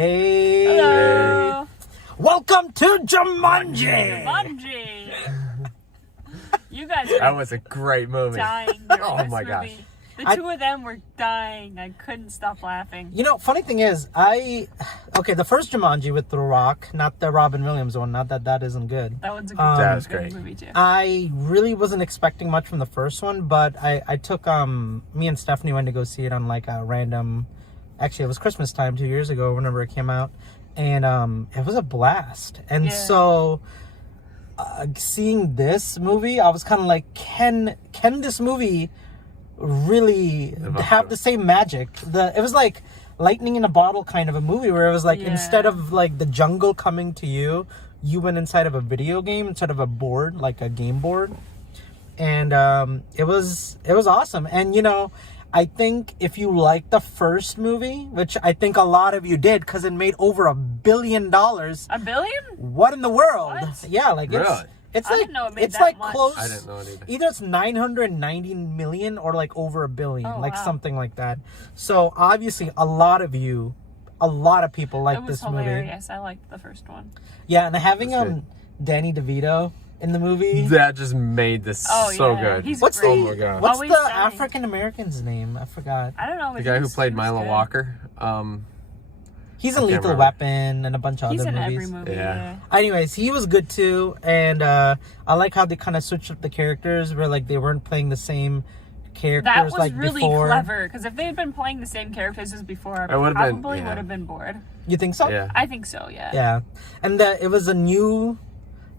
Hey. Hello. Welcome to Jumanji. Jumanji. You guys That were was a great movie. dying during Oh this my movie. gosh. The two of them were dying. I couldn't stop laughing. You know, funny thing is, the first Jumanji with The Rock, not the Robin Williams one, not that isn't good. That one's a That was good great. movie too. I really wasn't expecting much from the first one, but I took, me and Stephanie went to go see it on like a random, actually it was Christmas time 2 years ago, whenever it came out. And it was a blast. And so seeing this movie, I was kind of like, can this movie really have the same magic? It was like lightning in a bottle kind of a movie where it was like instead of like the jungle coming to you, you went inside of a video game instead of a board, like a game board. And it was awesome. And you know, I think if you like the first movie, which I think a lot of you did because it made over $1 billion. $1 billion? What in the world? What? Yeah, like Really? it's I like didn't know it made it's that like much. close. I didn't know it either. Either it's 990 million or like over $1 billion, Oh, like wow. something like that. So obviously, a lot of people like It was this movie. hilarious. I liked the first one. Yeah, and having That's good. Danny DeVito in the movie. That just made this so good. He's What's great. Oh my god. What's Always the Sunny. African American's name? I forgot. I don't know. The but guy he who was- played he was Milo good. Walker. He's I in can't Lethal remember. Weapon and a bunch of He's other in movies. every movie. Yeah. Anyways, he was good too, and I like how they kind of switched up the characters, where like they weren't playing the same characters That was like really before. clever because if they had been playing the same characters as before, I I would've been- probably yeah. would have been bored. You think so? Yeah. I think so. Yeah. Yeah, and it was a new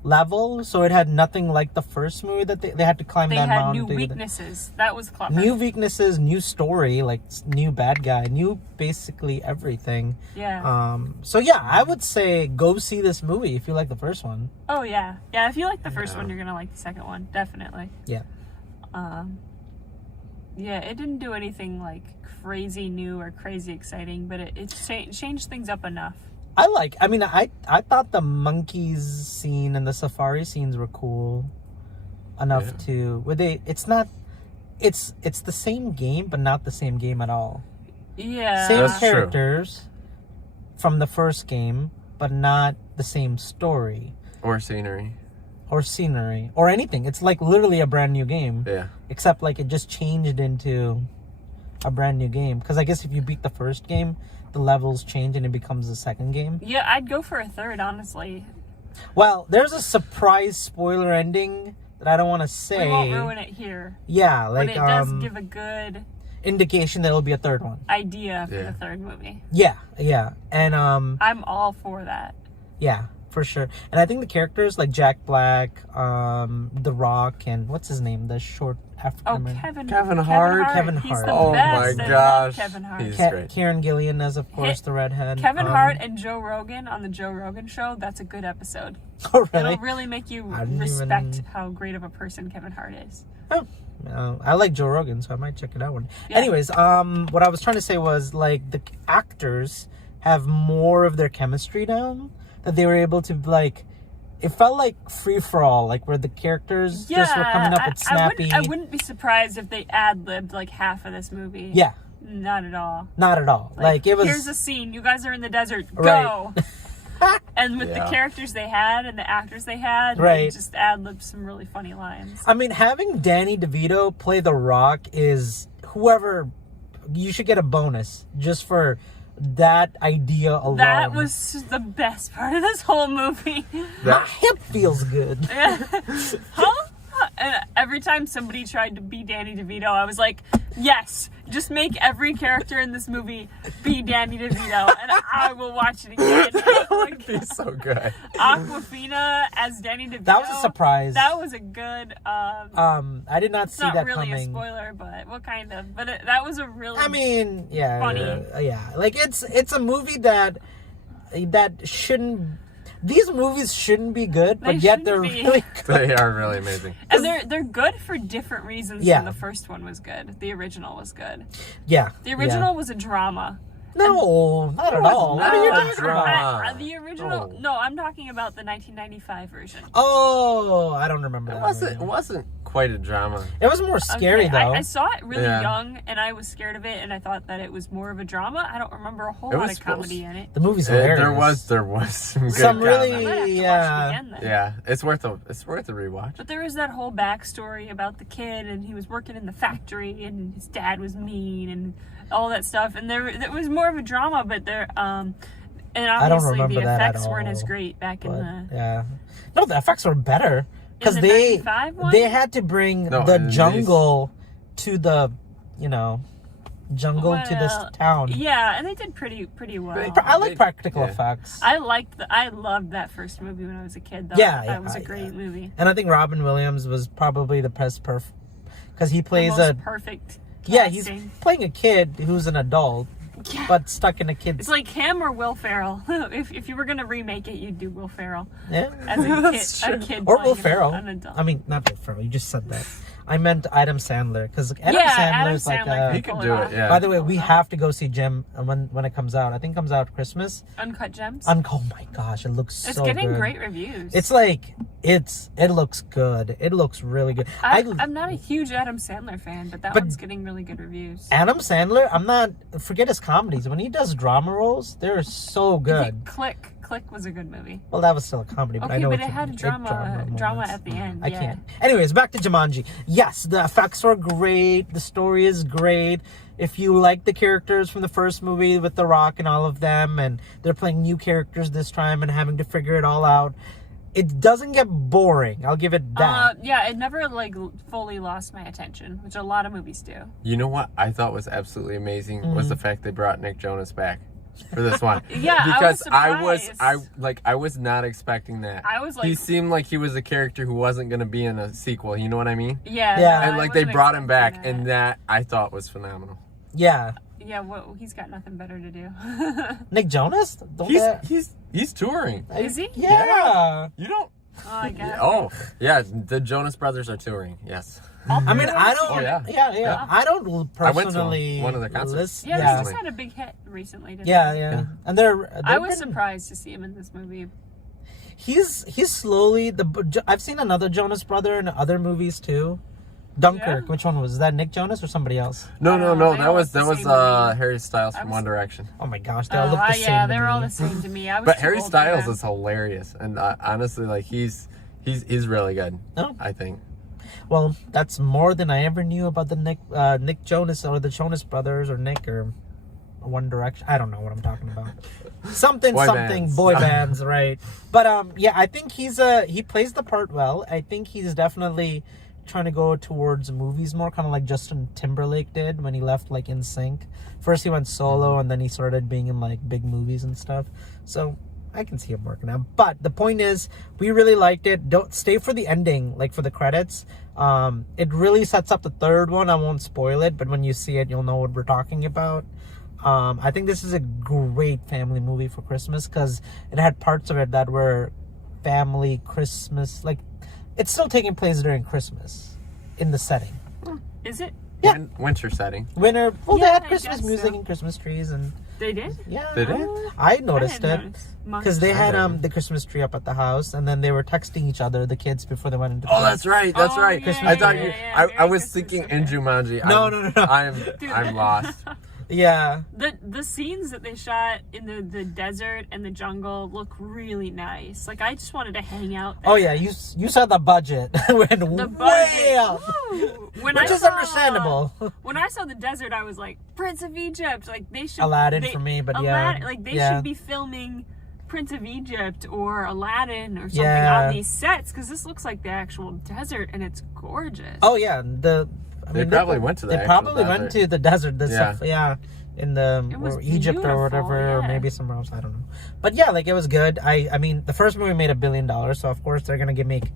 level, so it had nothing like the first movie that they had to climb They that had mountain. new to get weaknesses. That was clever. New weaknesses, new story, like new bad guy, new basically everything. Yeah. So yeah, I would say go see this movie if you like the first one. Oh yeah. Yeah. If you like the first Yeah. one, you're gonna like the second one. Definitely. Yeah. Yeah. It didn't do anything like crazy new or crazy exciting, but it changed things up enough. I thought the monkeys scene and the safari scenes were cool enough to it's the same game but not the same game at all. Yeah. Same That's true. characters from the first game but not the same story Or scenery. or scenery or anything. It's like literally a brand new game. Yeah. Except like it just changed into a brand new game, because I guess if you beat the first game, the levels change and it becomes the second game. Yeah, I'd go for a third, honestly. Well, there's a surprise spoiler ending that I don't want to say. We won't ruin it here. Yeah, like But it does give a good indication that it'll be a third one. idea for Yeah. the third movie. Yeah, and I'm all for that. yeah, for sure. And I think the characters like Jack Black, The Rock, and what's his name, the short African Oh, American, Kevin Hart. Kevin He's Hart. the Oh best. my I love gosh. Kevin Hart. He's great. Karen Gillian as of course the redhead. Kevin Hart and Joe Rogan on the Joe Rogan show. That's a good episode. Oh really? It'll really make you I didn't respect even- how great of a person Kevin Hart is. I like Joe Rogan, so I might check it out one. Yeah. Anyways, what I was trying to say was like the actors have more of their chemistry down, that they were able to like. It felt like free for all, like where the characters just were coming up with snappy. I wouldn't be surprised if they ad-libbed like half of this movie. Yeah, Not at all. not at all. Like it was. Here's a scene. You guys are in the desert. Right. Go. And with the Yeah. characters they had and the actors they had, they Right. just ad-libbed some really funny lines. I mean, having Danny DeVito play The Rock is whoever. You should get a bonus just for that idea alone. That was the best part of this whole movie. My hip feels good. Huh? And every time somebody tried to be Danny DeVito, I was like, yes, just make every character in this movie be Danny DeVito, and I will watch it again. That would be so good. Aquafina as Danny DeVito. That was a surprise. That was a good. I did not It's see not that really coming. a spoiler, but what kind of? But that was a really. I mean, yeah, Funny. yeah. Like it's a movie that shouldn't. These movies shouldn't be good, but They yet they're shouldn't be. really good. They are really amazing. and they're good for different reasons Yeah. than the first one was good. The original was good. Yeah, The original was a drama. No, not at all. What are you not talking drama. about? The original. Oh. No, I'm talking about the 1995 version. Oh, I don't remember that. It movie. wasn't quite a drama. It was more scary Okay, though. I saw it really Yeah. young, and I was scared of it, and I thought that it was more of a drama. I don't remember a whole It lot was of comedy in it. The movie's hilarious. There was some good Some really- I might have to Yeah. watch it again then. Yeah, it's worth a rewatch. But there was that whole backstory about the kid, and he was working in the factory, and his dad was mean, and all that stuff. And there was more of a drama, but and I don't obviously remember the that at effects weren't as all, great back in But, the. yeah. No, the effects were better because In the 95 one? they had to bring No, the in jungle to the jungle to this Well, town. Yeah, and they did pretty well. I like practical Yeah. effects. I loved that first movie when I was a kid. Though. Yeah, That was a yeah, great movie. And I think Robin Williams was probably the best because he The plays most perfect. yeah, he's casting. playing a kid who's an adult Yeah. but stuck in a kid's It's like him or Will Ferrell. if you were gonna remake it, you'd do Will Ferrell yeah. as That's a true. kid Or Will playing Ferrell. an adult. I mean, not Will Ferrell. You just said that. I meant Adam Sandler because Adam Yeah, Sandler Adam is like Sandler He could could pull do it it, off. yeah. By the way, we have to go see Jim when it comes out. I think it comes out Christmas. Uncut Gems. Oh my gosh, it looks It's so getting good. great reviews. It's like it looks good. It looks really good. I'm not a huge Adam Sandler fan, but that But- one's getting really good reviews. Adam Sandler, I'm not forget his comedies. When he does drama roles, they're so good. Click was a good movie. Well, that was still a comedy, but I Okay, know but what it you had mean. drama moments. at the end. I Yeah. can't. Anyways, back to Jumanji. Yes, the effects were great. The story is great. If you like the characters from the first movie with The Rock and all of them, and they're playing new characters this time and having to figure it all out, it doesn't get boring. I'll give it that. Yeah, it never fully lost my attention, which a lot of movies do. You know what I thought was absolutely amazing was the fact they brought Nick Jonas back for this one. Yeah, because I was surprised. I was not expecting that. I was like- he seemed like he was a character who wasn't going to be in a sequel. You know what I mean? Yeah, Yeah. no, And I like they wasn't brought him back, expecting and that I thought was phenomenal. Yeah. Yeah, well, he's got nothing better to do. Nick Jonas? Don't that- He's touring. Is he? Yeah. You don't. Oh, I guess. Oh yeah, the Jonas Brothers are touring. Yes. I mean, I don't. Oh, yeah. Yeah. I don't I went to personally. one of their concerts. listen- Yeah, yeah. they just had a big hit recently. Didn't Yeah, they? yeah, Yeah. and I was surprised to see him in this movie. He's slowly I've seen another Jonas brother in other movies too. Dunkirk. Yeah. Which one was that? Nick Jonas or somebody else? No, they that all was the same to me. Harry Styles I from was- One Direction. Oh my gosh, they all look the same. Yeah, to they were all me. the same to me. I was But too Harry old for Styles them. is hilarious, and honestly, like he's really good. Oh. I think. Well, that's more than I ever knew about the Nick Jonas or the Jonas Brothers or Nick or One Direction. I don't know what I'm talking about. Something Boy something bands. boy bands, right? But yeah, I think he plays the part well. I think he's definitely trying to go towards movies more, kind of like Justin Timberlake did when he left like NSYNC. First he went solo and then he started being in like big movies and stuff. So I can see him working out. But the point is, we really liked it. Don't stay for the ending, like for the credits. It really sets up the third one. I won't spoil it, but when you see it, you'll know what we're talking about. I think this is a great family movie for Christmas because it had parts of it that were family Christmas. Like, it's still taking place during Christmas in the setting. Is it? Yeah. Winter setting. Winter. Well, Yeah, they had I Christmas guess music so. and Christmas trees and They did? yeah. They did? I noticed I it. didn't notice much. Because they had I didn't. the Christmas tree up at the house, and then they were texting each other, the kids, before they went into. Oh, that's right. That's Oh, right. yeah, I thought yeah, you. yeah, I Merry was Christmas, thinking okay. in Jumanji. No, no. I'm lost. Yeah. The scenes that they shot in the desert and the jungle look really nice. Like, I just wanted to hang out there. Oh yeah, you saw the budget went The way budget. up, Woo! which is understandable. When I saw the desert, I was like, Prince of Egypt. Like, they should. Aladdin for me, but yeah, Like, they yeah. should be filming Prince of Egypt or Aladdin or something Yeah. on these sets because this looks like the actual desert and it's gorgeous. Oh yeah, They probably went to the They actual probably went desert. to the desert. Yeah. In the It was or Egypt or beautiful, whatever, or yeah. maybe somewhere else. I don't know. But yeah, like it was good. I mean, the first movie made $1 billion, so of course they're gonna make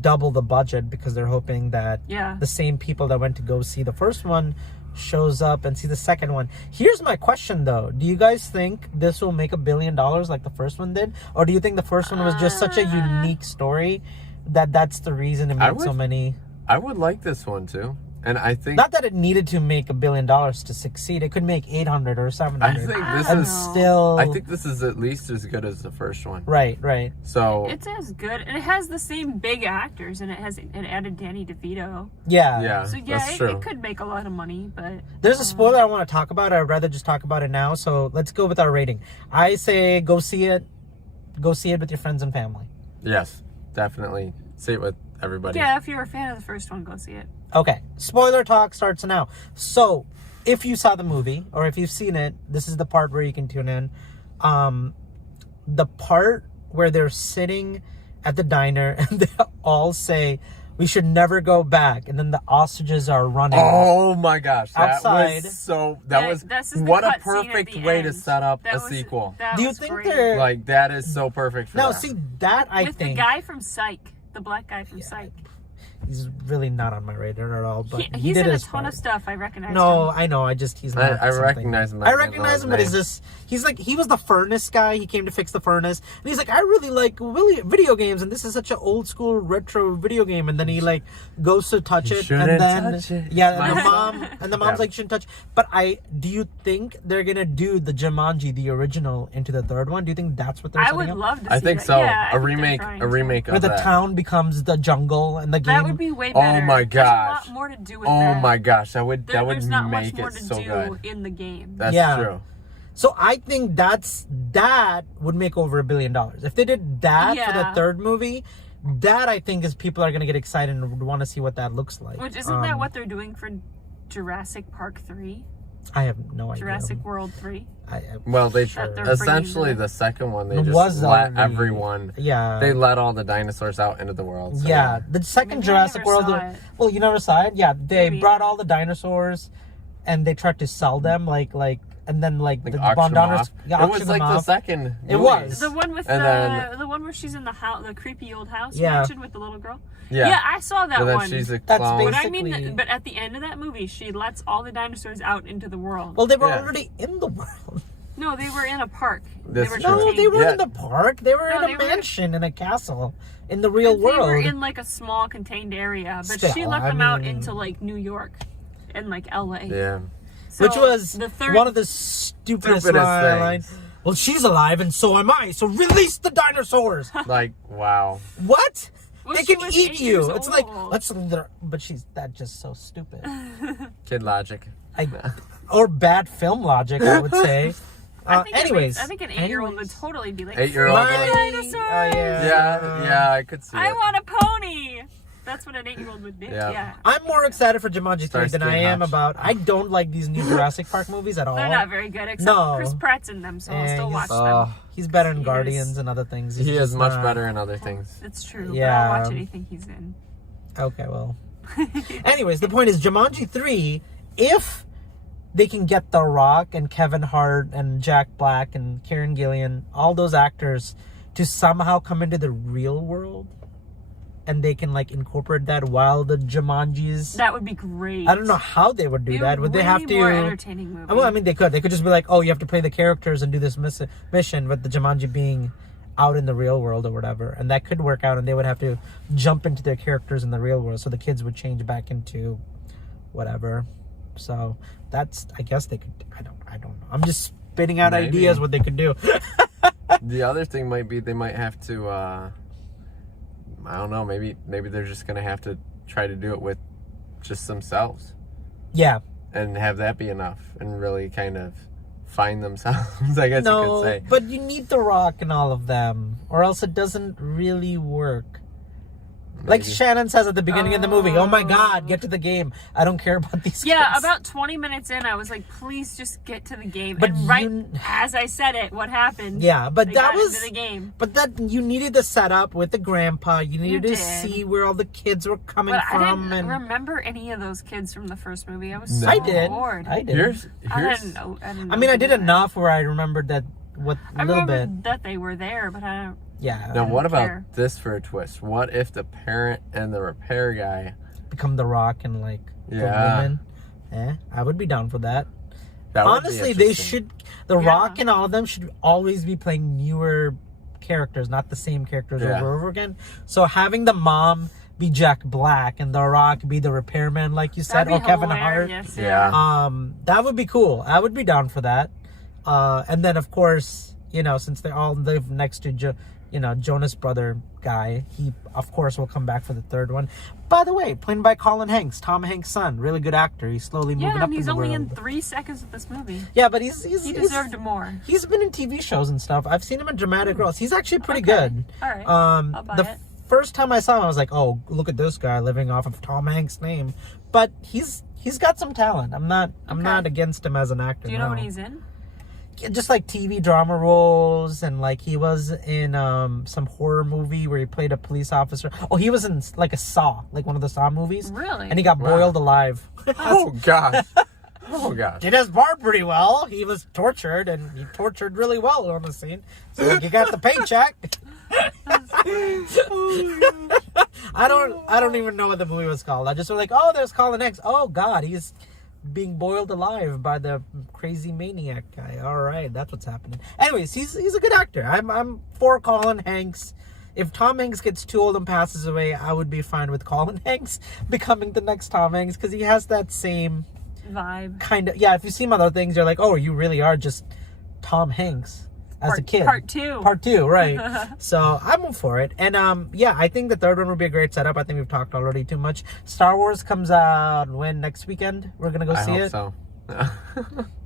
double the budget because they're hoping that Yeah. the same people that went to go see the first one shows up and see the second one. Here's my question though: do you guys think this will make $1 billion like the first one did, or do you think the first one was just such a unique story that that's the reason it I made so would- many? I would like this one too. And I think Not that it needed to make $1 billion to succeed. It could make 800 or 700. I think this and is still. I think this is at least as good as the first one. Right, right. So It's as good, and it has the same big actors, and it added Danny DeVito. Yeah. yeah, So yeah, that's true. it could make a lot of money, but There's a spoiler I want to talk about. I'd rather just talk about it now. So let's go with our rating. I say go see it. Go see it with your friends and family. Yes, definitely. Say it with everybody. yeah, if you're a fan of the first one, go see it. Okay, spoiler talk starts now. So, if you saw the movie or if you've seen it, this is the part where you can tune in. The part where they're sitting at the diner and they all say, "We should never go back," and then the ostriches are running. Oh my gosh, that Outside. was so. That was this is the what a cut scene at perfect the way to end. set up That a was- sequel. that Do you was think great. they're Like that is so perfect for no? that. See that I With think the guy from Psych, the black guy from Psych. he's really not on my radar at all. But he He's did in a his ton part. of stuff. I recognize No, him. I know. He's I not. something. recognize him. I recognize him, but it's just he was the furnace guy. He came to fix the furnace, and he's like, I really like video games, and this is such an old school retro video game. And then he like goes to touch it, shouldn't and then touch it. yeah, and the mom's Yeah. like, shouldn't touch. But do you think they're gonna do the Jumanji, the original, into the third one? Do you think that's what they're I setting would up? love to see I think that. so. Yeah, I a think they're remake. trying A to. remake Where of the that. town becomes the jungle, and the game. That would be way Oh better. my There's gosh. a lot more to do with Oh that. my gosh, that would There's not much make more it to so do good. in the game. That's Yeah. true. So I think that would make over $1 billion if they did that for the Yeah. third movie. That I think is people are gonna get excited and would want to see what that looks like. Which isn't that what they're doing for Jurassic Park 3? I have no idea. Jurassic World 3? Well, they That they're essentially bringing the second one they It just was let already- everyone. Yeah. They let all the dinosaurs out into the world. So yeah, the second Maybe I Jurassic never World. saw it. Well, you never saw it. Yeah, they Maybe. brought all the dinosaurs, and they tried to sell them, and then Like the auction them Bondoners off. yeah, It was auctioned like them the off. second. It movie. was. The one with And then- the one where she's in the house, the creepy old house Yeah. mansion with the little girl. Yeah. I saw that But then one. she's a That's clone. But I mean, basically- but at the end of that movie, she lets all the dinosaurs out into the world. Well, they were Yeah. already in the world. No, they were in a park. That's they were true. No, contained. they were Yeah. in the park. They were No, in they a were- mansion, in a castle, in the real They world. were in like a small contained area, but she Still, let I them out mean- into like New York and like LA. Yeah. So Which was the third. one of the stupidest Stupidest lines. things. Well, she's alive, and so am I. So release the dinosaurs. Like wow. What? Well, They she can was eat 8 you. years It's like old. let's. But that's just so stupid. Kid logic. Or bad film logic, I would say. I think anyways, I think an 8-year-old would totally be like, 8-year-old "Free would- dinosaurs! Yeah, I could see I it. want a pony." That's what an 8-year-old would do. Yeah. Yeah. I'm more excited for Jumanji 3 Starts than I getting am hot. about. I don't like these new Jurassic Park movies at all. They're not very good, except No. Chris Pratt's in them, so I'll Yeah, still he's- watch them. He's better in He Guardians is. and other things. He He's is just much not- better in other things. It's true. Yeah. But I'll watch anything he's in. Okay, well. Anyways, the point is Jumanji 3, if they can get The Rock and Kevin Hart and Jack Black and Karen Gillian, all those actors, to somehow come into the real world, and they can like incorporate that while the Jumanjis. That would be great. I don't know how they would do that. Would they have to? More entertaining movie. Well, I mean, they could. They could just be like, "Oh, you have to play the characters and do this mission," with the Jumanji being out in the real world or whatever, and that could work out. And they would have to jump into their characters in the real world, so the kids would change back into whatever. So that's, I guess they could. I don't know. I'm just spitting out Maybe. ideas what they could do. The other thing might be they might have to. I don't know. Maybe they're just gonna have to try to do it with just themselves Yeah. and have that be enough, and really kind of find themselves. I guess you No, could say. but you need The Rock and all of them, or else it doesn't really work. Like Maybe. Shannon says at the beginning of the movie, "Oh my God, get to the game! I don't care about these." Yeah, kids." about 20 minutes in, I was like, please just get to the game. But and right you- as I said it, what happened? Yeah, but They that got was. into the game. But that you needed the setup with the grandpa. You needed to did. see where all the kids were coming But I from, didn't and remember any of those kids from the first movie. I was No. so I did. bored. I did. Here's I didn't know. I I mean, I did enough. enough where I remembered that what I a little remember bit. that they were there, but I don't. Yeah, now. What about care. this for a twist? What if the parent and the repair guy? become The Rock and like the Yeah. woman. I would be down for that. That would be Honestly, they interesting. should. The Yeah. Rock and all of them should always be playing newer characters, not the same characters Yeah. over and over again. So having the mom be Jack Black and The Rock be the repairman, like you said, That'd or be Kevin Hart. hilarious, Yeah. That would be cool. I would be down for that. And then of course, since they all live next to Jonas Brother guy, he of course will come back for the third one. By the way, played by Colin Hanks, Tom Hanks' son, really good actor. He's slowly moving Yeah, up and he's in the only world. in 3 seconds of this movie. Yeah, but he He deserved more. He's been in TV shows and stuff. I've seen him in dramatic roles. He's actually pretty Okay. good. All right. I'll buy it. First time I saw him, I was like, "Oh, look at this guy living off of Tom Hanks' name." But he's got some talent. I'm not against him as an actor. Do you know no. what he's in? Just like TV drama roles, and like he was in some horror movie where he played a police officer. Oh, he was in like a Saw, like one of the Saw movies. Really? And he got Wow. boiled alive. Oh gosh. Oh gosh. Did his part pretty well. He was tortured, and he tortured really well on the scene. So like, you got the paycheck. I don't even know what the movie was called. I just was like, oh, there's Colin Hanks. Oh God, he's being boiled alive by the crazy maniac guy. All right, that's what's happening. Anyways, he's a good actor. I'm for Colin Hanks. If Tom Hanks gets too old and passes away, I would be fine with Colin Hanks becoming the next Tom Hanks, because he has that same Vibe. kind of, yeah, if you see him other things, you're like, oh, you really are just Tom Hanks as a kid. Part two. Part two, right. So I'm all for it. And yeah, I think the third one would be a great setup. I think we've talked already too much. Star Wars comes out when? Next weekend? We're gonna go see it? So.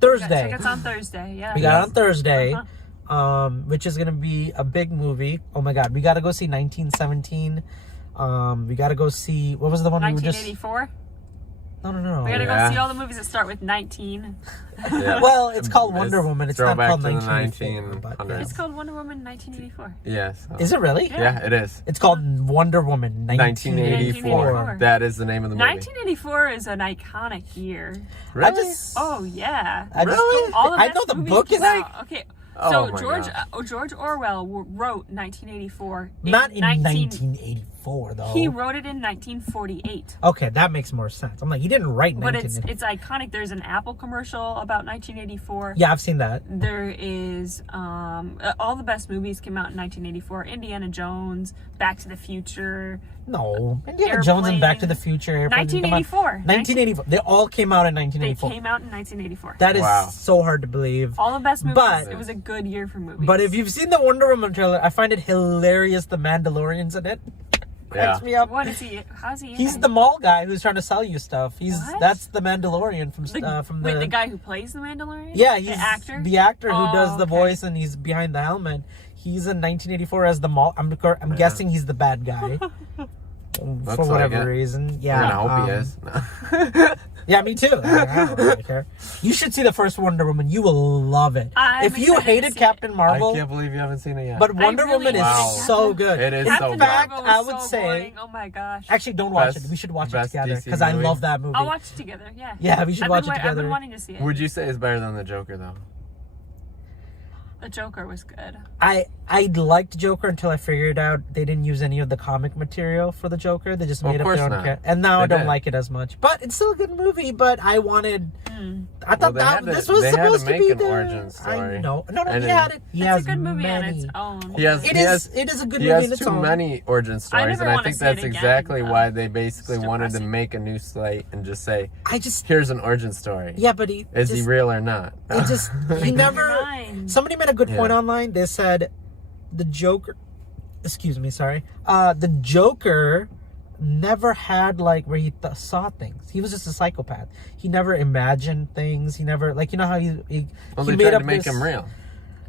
Thursday. Tickets on Thursday, yeah. We got it on Thursday. Uh-huh. Which is gonna be a big movie. Oh my god, we gotta go see 1917. We gotta go see, what was the one we were just 1984. No. We gotta Yeah. go see all the movies that start with 19. Yeah. Well, it's called Wonder Woman. It's not throwback called to the 1984. But, 1900s. yeah. It's called Wonder Woman 1984. Yes. Is it really? Yeah, it is. It's called Wonder Woman 1984. That is the name of the movie. 1984 is an iconic year. Really? I just, Oh yeah. I just Really? don't- All the I best know the movies book is came out- okay. Oh So my George Orwell wrote 1984. not in 1984 though. He wrote it in 1948. Okay, that makes more sense. I'm like, he didn't write But 1984. it's iconic. There's an Apple commercial about 1984. Yeah, I've seen that. There is all the best movies came out in 1984. Indiana Jones, Back to the Future. No, Indiana Jones and Back to the Future. Airplane came out- 1984. 1984. They all came out in They 1984. came out in 1984. That is Wow. so hard to believe. All the best movies. But- It was a good year for movies. But if you've seen the Wonder Woman trailer, I find it hilarious. The Mandalorian's in it. Cracks me up. What is he? How's he? in He's it? the mall guy who's trying to sell you stuff. What? That's the Mandalorian from Wait, the guy who plays the Mandalorian? Yeah, he's the actor. who Oh, does the okay. voice, and he's behind the helmet. He's in 1984 as the mall. I'm guessing he's the bad guy. For Looks whatever like it. reason. Yeah. I hope he is. No. Yeah, me too. I don't really care. You should see the first Wonder Woman. You will love it. I'm If you excited to hated see Captain I Marvel, can't believe you haven't seen it yet. but Wonder really Woman is Wow. so good. It is In so fact, good. Marvel was I would so say, boring. Oh my gosh. actually, don't watch Best- it. We should watch it best together DC because I movie? love that movie. I'll watch it together. Yeah. Yeah, we should watch it I've together. been wanting to see it. Would you say it's better than the Joker though? The Joker was good. I liked Joker until I figured out they didn't use any of the comic material for the Joker. They just Well, made of up their course own not. character. And now I They don't did. like it as much. But it's still a good movie, but I wanted... I Well, thought they that had to- this was they had to supposed to make be an the... origin story. I know. No, And he then- had it. He It's has a good movie many. on its own. He has. It he is. has. It is a good He movie has in its too own. many origin stories, never and I wanna think see that's it again, exactly though. why they basically It's wanted to depressing. make a new slate and just say, I just... "Here's an origin story. Yeah, but he... Is he just- real or not?" It just... He never... Mind. Somebody made a good point Yeah. online. They said the Joker... Excuse me, sorry. The Joker never had like where he saw things. He was just a psychopath. He never imagined things. He never like, you know how Well, he they made tried up to make this, him real.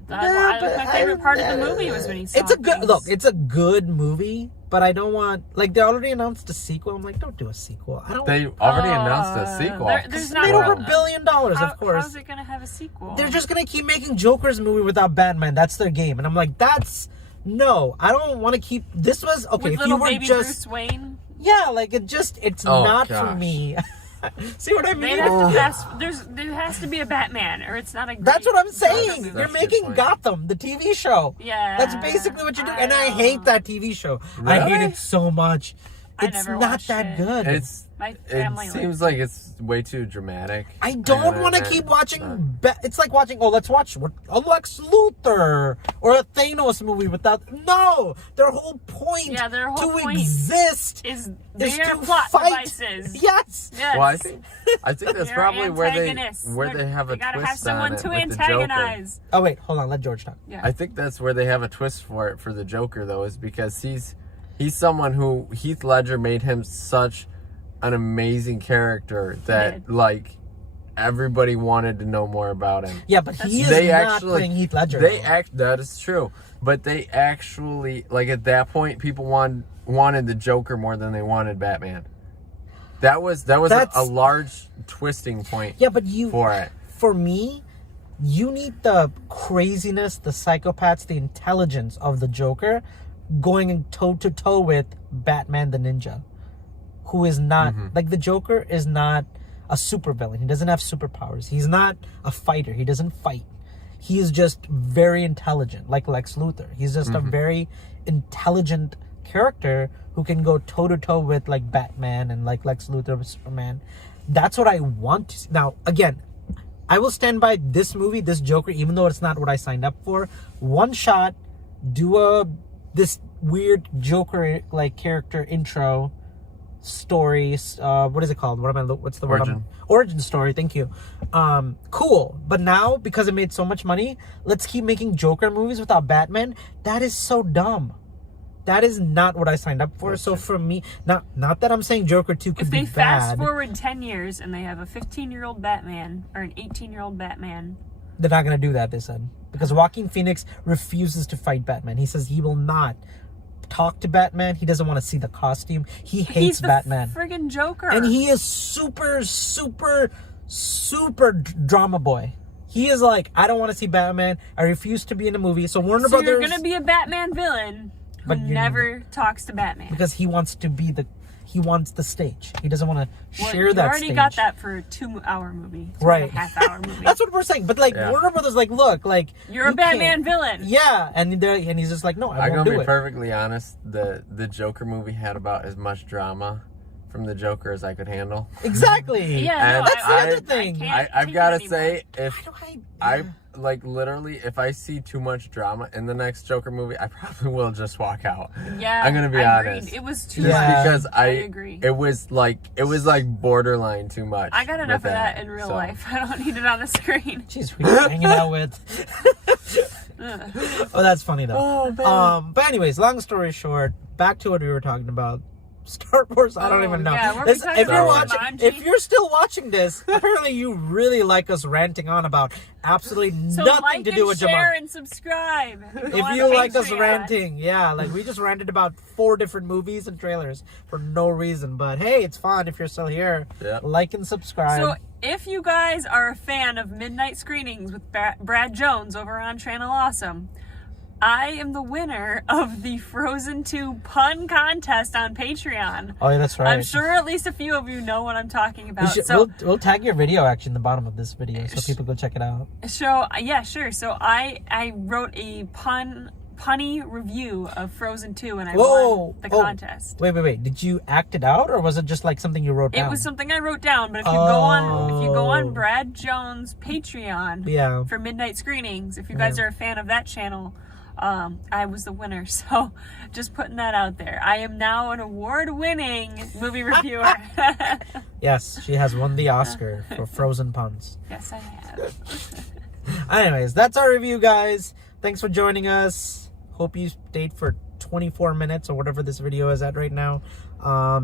Yeah, but My favorite part of the movie was when he saw It's a good things. look. It's a good movie, but I don't want like they already announced a sequel. I'm like, don't do a sequel. I don't. They already announced a sequel. There's It's not made one. over $1 billion, of course. How's it gonna have a sequel? They're just gonna keep making Joker's movie without Batman. That's their game, and I'm like, that's no. I don't want to keep. This was okay. with If little you were baby just Bruce Wayne. yeah, like it's Oh, not for gosh. me. See what I They mean? have to pass. There has to be a Batman, or it's not a. Great That's what I'm Joker saying. movie. You're That's a good making point. Gotham, the TV show. Yeah. That's basically what you're doing. And I hate that TV show. I hate Really? it so much. I it's never not watched that it. good. My It family seems like it's way too dramatic. I don't want to keep watching. It's like watching. Oh, let's watch a Lex Luthor or a Thanos movie without. No, their whole point. Yeah, their whole to point exist is is they are to plot fight. devices. Yes. Yes. Well, I think that's They're probably where antagonists. they have a They gotta twist have someone on it to with the Joker. antagonize. Oh wait, hold on. Let George talk. Yeah. I think that's where they have a twist for it for the Joker though, is because he's someone who Heath Ledger made him such an amazing character that like everybody wanted to know more about him. Yeah, but he is They not actually- playing Heath Ledger. They though. that is true, but they actually like at that point people wanted the Joker more than they wanted Batman. That was That's- a large twisting point. Yeah, but for it. for me, you need the craziness, the psychopaths, the intelligence of the Joker going toe to toe with Batman the Ninja, who is not like the Joker is not a supervillain. He doesn't have superpowers. He's not a fighter. He doesn't fight. He is just very intelligent, like Lex Luthor. He's just a very intelligent character who can go toe to toe with like Batman and like Lex Luthor with Superman. That's what I want to see. Now, again, I will stand by this movie, this Joker, even though it's not what I signed up for. One shot, do this weird Joker like character intro story. What is it called? What's the Origin. word? Origin story. Thank you. Cool. But now, because it made so much money, let's keep making Joker movies without Batman. That is so dumb. That is not what I signed up for. So for me, not that I'm saying Joker 2 could If be they bad. fast forward 10 years and they have a 15-year-old Batman or an 18-year-old Batman, They're not going to do that, they said. Because Joaquin Phoenix refuses to fight Batman. He says he will not talk to Batman. He doesn't want to see the costume. He hates he's the Batman. friggin' Joker. And he is super drama boy. He is like, I don't want to see Batman. I refuse to be in a movie. So Warner so Brothers... you're gonna be a Batman villain who But you're never talks to Batman. Because he wants to be he wants the stage. He doesn't want to share you that already stage. got that for a 2-hour movie, Right. 2.5-hour movie. That's what we're saying. But like Yeah. Warner Brothers, like, look, like You're a you Batman can't- villain. Yeah, and he's just like, no, I I'm won't gonna do be it. perfectly honest. The Joker movie had about as much drama from the Joker as I could handle. Exactly. Yeah, no, And that's the other thing. can't I've take got it to anymore. say, if How do I like literally, if I see too much drama in the next Joker movie, I probably will just walk out. Yeah, I'm gonna be I agreed. honest. It was too Just Yeah. much. because I agree. it was like borderline too much. I got enough with of that in real so. life. I don't need it on the screen. Jeez, who you hanging out with? Oh, that's funny though. Oh, man. But anyways, long story short, back to what we were talking about. Star Wars, I don't Oh, even know. yeah, were we Listen, talking if you're about watching, Jumanji? if you're still watching this, apparently you really like us ranting on about absolutely So nothing like to do with and share Jumanji. and subscribe. Go If on you like us Patreon. ranting, yeah, like we just ranted about 4 different movies and trailers for no reason. But hey, it's fun if you're still here. Yeah. Like and subscribe. So if you guys are a fan of midnight screenings with Brad Jones over on Channel Awesome, I am the winner of the Frozen 2 pun contest on Patreon. Oh yeah, that's right. I'm sure at least a few of you know what I'm talking We about. should- So, we'll tag your video actually in the bottom of this video so people go check it out. yeah, sure. So I wrote a punny review of Frozen 2 and I won the contest. Wait. Did you act it out or was it just like something you wrote down? It was something I wrote down, but if you go on Oh. Brad Jones' Patreon Yeah. for midnight screenings, if you guys are a fan of that channel, I was the winner. So just putting that out there. I am now an award-winning movie reviewer. Yes, she has won the Oscar for Frozen puns. Yes, I have. Anyways, that's our review, guys. Thanks for joining us. Hope you stayed for 24 minutes or whatever this video is at right now.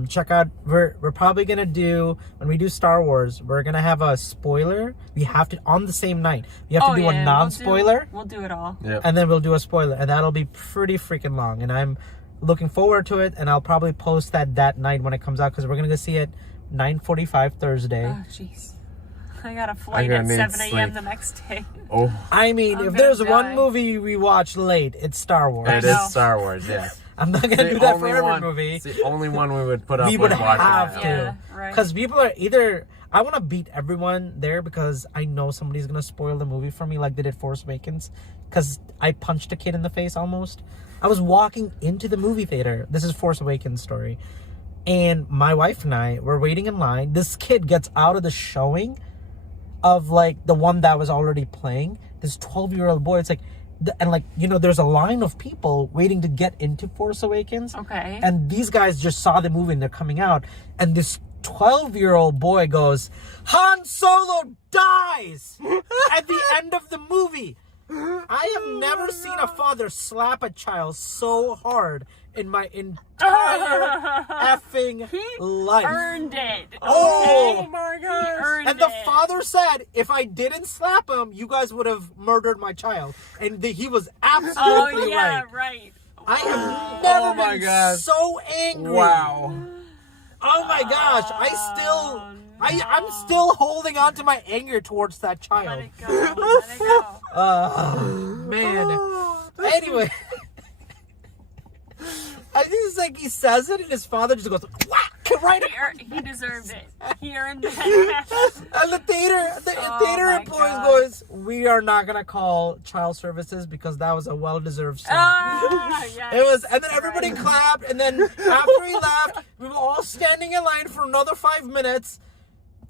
Check out, we're probably gonna do, when we do Star Wars, we're gonna have a spoiler. We have to, on the same night, we have to do a non-spoiler. We'll do it all. Yep. And then we'll do a spoiler, and that'll be pretty freaking long. And I'm looking forward to it, and I'll probably post that night when it comes out, because we're gonna go see it 9:45 Thursday. Oh, jeez. I got a flight gonna at need 7 a.m. sleep. the next day. Oh, I mean, I'm if gonna there's die. one movie we watch late, it's Star Wars. it know. is Star Wars. Yes. I'm not gonna do that for every movie. It's the only one we would put up. We would when watching have it. to, Yeah, right. because people are either. I want to beat everyone there because I know somebody's gonna spoil the movie for me, like they did Force Awakens. Because I punched a kid in the face almost. I was walking into the movie theater. This is Force Awakens story. And my wife and I were waiting in line. This kid gets out of the showing of like the one that was already playing. This 12-year-old boy. It's like, and like, you know, there's a line of people waiting to get into Force Awakens. Okay. And these guys just saw the movie and they're coming out. And this 12-year-old boy goes, Han Solo dies at the end of the movie. I have never seen a father slap a child so hard in my entire effing life. Earned it. Oh my He earned And the it. father said, if I didn't slap him, you guys would have murdered my child. And he was absolutely Oh yeah, right. right. I have never Oh my been gosh. so angry. Wow. Oh my gosh. I'm still holding on to my anger towards that Let child. it go. Let it go. Man. Anyway. I think it's like he says it and his father just goes, whack, right. He deserved it. He earned it. And the theater my employees God. goes, we are not gonna call child services because that was a well-deserved slap. Ah, yes. It was, and then everybody Right. clapped, and then after he left, we were all standing in line for another 5 minutes,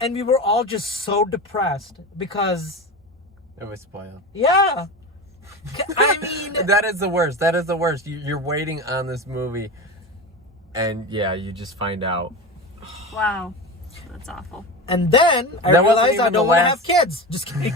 and we were all just so depressed because, It was spoiled. yeah. I mean, That is the worst. That is the worst. You're waiting on this movie, and yeah, you just find out. Wow. That's awful. and then I That wasn't realized I even don't the want to last- have kids. Just kidding.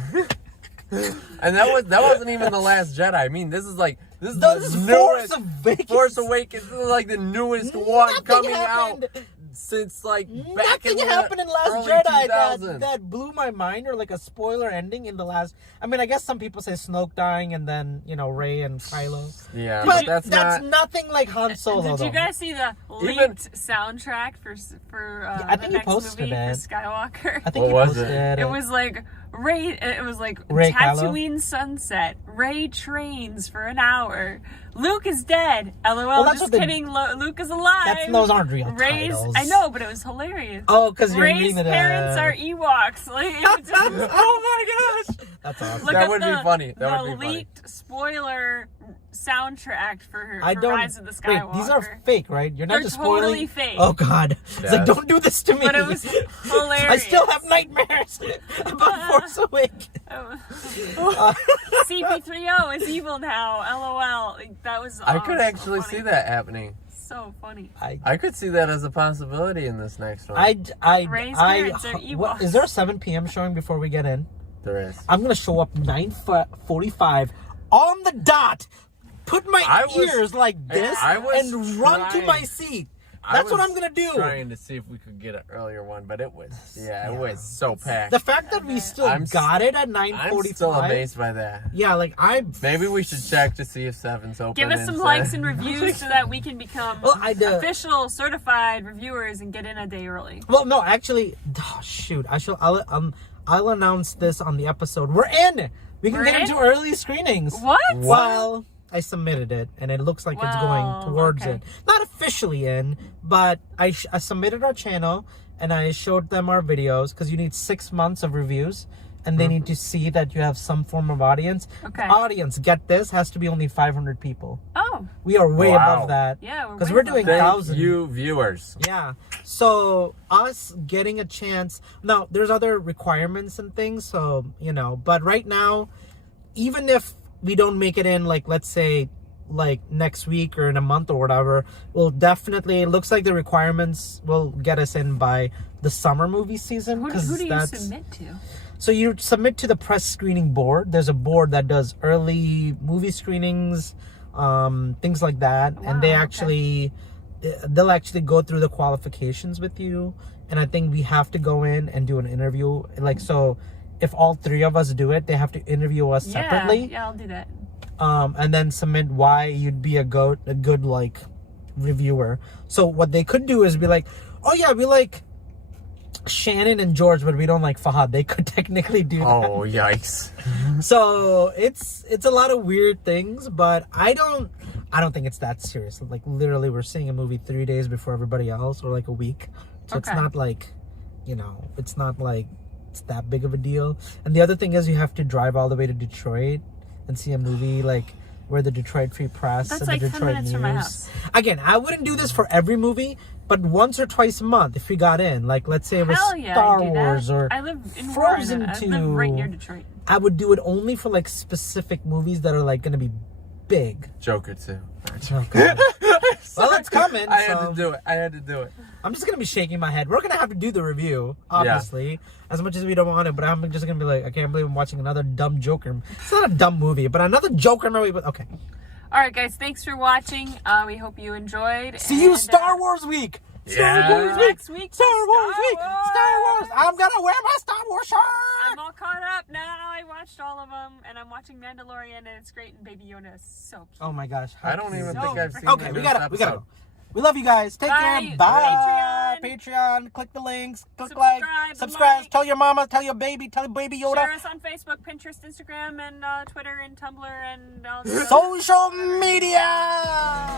And that wasn't even the Last Jedi. I mean, this is This the is newest Force Awakens. Force Awakens. This is like the newest one Nothing coming happened. out since like back in Nothing the happened in Last early Jedi 2000s. that blew my mind, or like a spoiler ending in the last. I mean, I guess some people say Snoke dying and then, you know, Rey and Kylo. Yeah, But but that's not. nothing like Han Solo. Did you though. guys see the leaked Even- soundtrack for I the think you next posted movie it. for Skywalker? I think What he was posted it? It was like Rey Kylo? Tatooine sunset. Rey trains for an hour. Luke is dead. LOL. Well, that's just what they- kidding. Luke is alive. Those aren't real Rey's. titles. I know, but it was hilarious. Oh, because you're Rey's reading the. parents are Ewoks. Like, it was just, oh my gosh! That's awesome. Look That up would be the- funny. That the would be funny. leaked spoiler soundtrack for I don't. Rise of the Skywalker. Wait, these are fake, right? You're not They're just spoiling. totally fake. Oh God! It's like, Yes. don't do this to me. But it was hilarious. I still have nightmares about Force Awakens. CP3O is evil now. LOL. Like, that was. I could so actually funny. see that happening. So funny. I could see that as a possibility in this next one. Rey's parents are Ewoks. Is there a 7 p.m. showing before we get in? There is. I'm gonna show up 9:45 on the dot. Put my I was- ears like this I was and run to trying- my seat. I That's what was I'm gonna do. Trying to see if we could get an earlier one, but it was it was so packed. The fact that we still I'm got it at I'm 9:45. still amazed by that. Yeah, like I'm. Maybe we should check to see if 7's open. Give us some instead. likes and reviews so that we can become Well, official certified reviewers and get in a day early. Well, no, actually, shoot. I'll announce this on the episode. We're in. We can We're get in? into early screenings. What? Well, I submitted it, and it looks like it's going Well, towards okay. it. Not officially in, but I submitted our channel, and I showed them our videos, because you need 6 months of reviews, and they need to see that you have some form of audience. Okay. The audience, get this, has to be only 500 people. Oh, We are way Wow. above that. yeah. Because way we're above doing that. Thank 1,000. you, viewers. Yeah. So us getting a chance. Now, there's other requirements and things. So, you know, but right now, even if we don't make it in, like, let's say, like next week or in a month or whatever, we'll definitely, it looks like the requirements will get us in by the summer movie season. Who 'cause do you that's- submit to? So you submit to the press screening board. There's a board that does early movie screenings, things like that. Wow, and they okay. actually, they'll actually go through the qualifications with you. And I think we have to go in and do an interview. Like, so if all 3 of us do it, they have to interview us separately. Yeah, I'll do that. And then submit why you'd be a good like reviewer. So what they could do is be like, oh yeah, we like Shannon and George, but we don't like Fahad. They could technically do that. Oh, yikes. So it's a lot of weird things, but I don't think it's that serious. Like literally, we're seeing a movie 3 days before everybody else, or like a week. So it's Okay. not like, you know, it's not like it's that big of a deal. And the other thing is, you have to drive all the way to Detroit and see a movie. Like We're the Detroit Free Press That's and like the 10 Detroit minutes News. from my house. Again, I wouldn't do this for every movie, but once or twice a month if we got in. Like, let's say it was Hell yeah, Star I do Wars that. or I live in Frozen Warren. 2. I live right near Detroit. I would do it only for like specific movies that are like going to be big. Joker 2. Oh, God. Well, it's coming. I had so to do it. I had to do it. I'm just going to be shaking my head. We're going to have to do the review, obviously, as much as we don't want it. But I'm just going to be like, I can't believe I'm watching another dumb Joker. It's not a dumb movie, but another Joker movie. But okay. All right, guys. Thanks for watching. We hope you enjoyed. See you and, Star Wars week. Yeah. Star Wars week. Next week. Star Wars week. Star Wars. I'm going to wear my Star Wars shirt. I'm all caught up now. I watched all of them, and I'm watching Mandalorian, and it's great. And Baby Yoda is so cute. Oh my gosh. I don't even So think I've seen Okay, the we newest gotta episode. go. We love you guys. Take Bye. care. Bye. Patreon. Click the links. Click like. Subscribe. Like. Tell your mama. Tell your baby. Tell Baby Yoda. Share us on Facebook, Pinterest, Instagram, and Twitter, and Tumblr, and all this Social media.